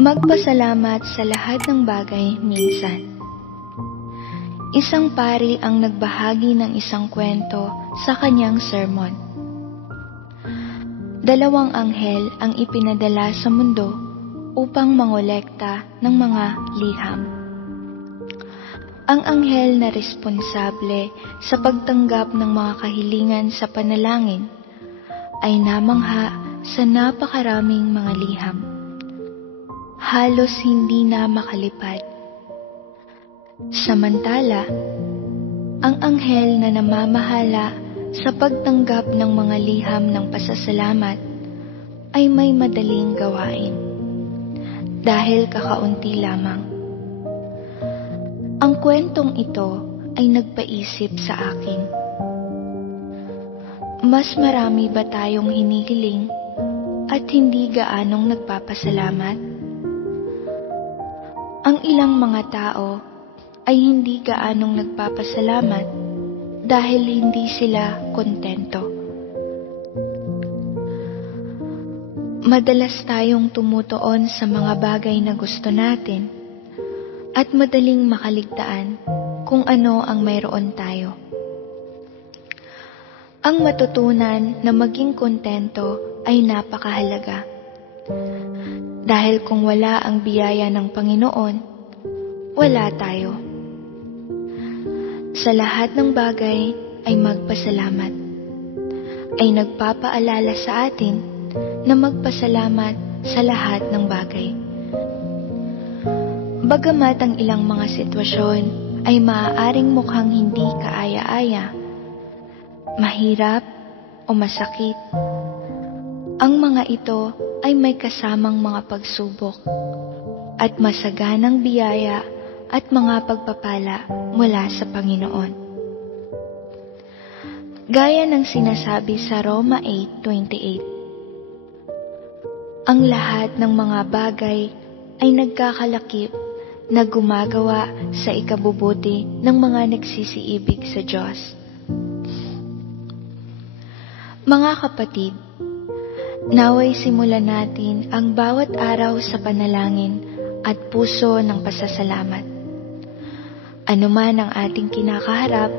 Magpasalamat sa lahat ng bagay minsan. Isang pari ang nagbahagi ng isang kwento sa kanyang sermon. Dalawang anghel ang ipinadala sa mundo upang mangolekta ng mga liham. Ang anghel na responsable sa pagtanggap ng mga kahilingan sa panalangin ay namangha sa napakaraming mga liham. Halos hindi na makalipad. Samantala, ang anghel na namamahala sa pagtanggap ng mga liham ng pasasalamat ay may madaling gawain dahil kakaunti lamang. Ang kwentong ito ay nagpaisip sa akin. Mas marami ba tayong hinihiling at hindi gaanong nagpapasalamat? Ang ilang mga tao ay hindi gaanong nagpapasalamat dahil hindi sila kontento. Madalas tayong tumutuon sa mga bagay na gusto natin at madaling makaligtaan kung ano ang mayroon tayo. Ang matutunan na maging kontento ay napakahalaga. Dahil kung wala ang biyaya ng Panginoon, wala tayo. Sa lahat ng bagay ay magpasalamat. Ay nagpapaalala sa atin na magpasalamat sa lahat ng bagay. Bagamat ang ilang mga sitwasyon ay maaaring mukhang hindi kaaya-aya, mahirap o masakit, ang mga ito ay may kasamang mga pagsubok at masaganang biyaya at mga pagpapala mula sa Panginoon. Gaya ng sinasabi sa Roma 8:28, ang lahat ng mga bagay ay nagkakalakip na gumagawa sa ikabubuti ng mga nagsisiibig sa Diyos. Mga kapatid, naway simulan natin ang bawat araw sa panalangin at puso ng pasasalamat. Ano man ang ating kinakaharap,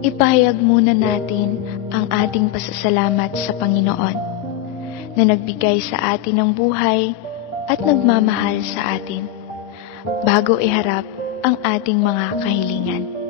ipahayag muna natin ang ating pasasalamat sa Panginoon na nagbigay sa atin ng buhay at nagmamahal sa atin bago iharap ang ating mga kahilingan.